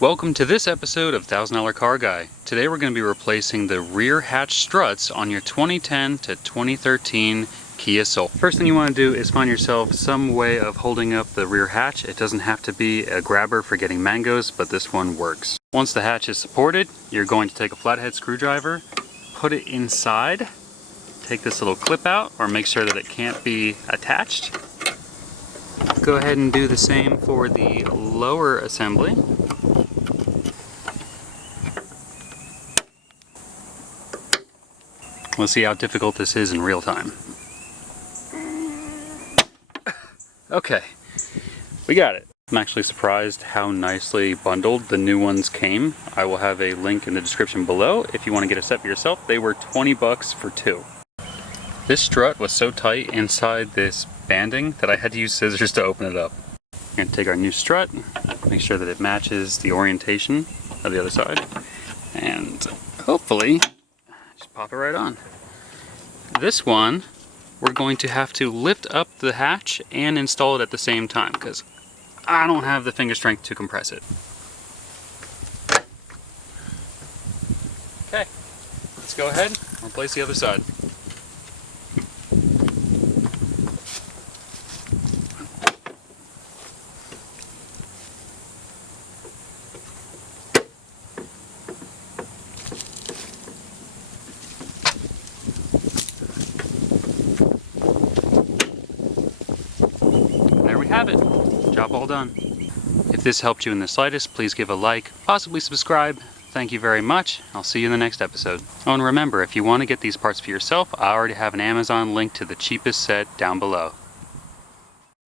Welcome to this episode of $1,000 Car Guy. Today we're going to be replacing the rear hatch struts on your 2010 to 2013 Kia Soul. First thing you want to do is find yourself some way of holding up the rear hatch. It doesn't have to be a grabber for getting mangoes, but this one works. Once the hatch is supported, you're going to take a flathead screwdriver, put it inside, take this little clip out or make sure that it can't be attached. Go ahead and do the same for the lower assembly. Let's see how difficult this is in real time. Okay, we got it. I'm actually surprised how nicely bundled the new ones came. I will have a link in the description below if you want to get a set for yourself. They were 20 bucks for two. This strut was so tight inside this banding that I had to use scissors to open it up. We're going to take our new strut, make sure that it matches the orientation of the other side, and hopefully just pop it right on. This one, we're going to have to lift up the hatch and install it at the same time because I don't have the finger strength to compress it. Okay, let's go ahead and replace the other side. Have it. Job all done. If this helped you in the slightest, please give a like, possibly subscribe. Thank you very much. I'll see you in the next episode. Oh, and remember, if you want to get these parts for yourself, I already have an Amazon link to the cheapest set down below.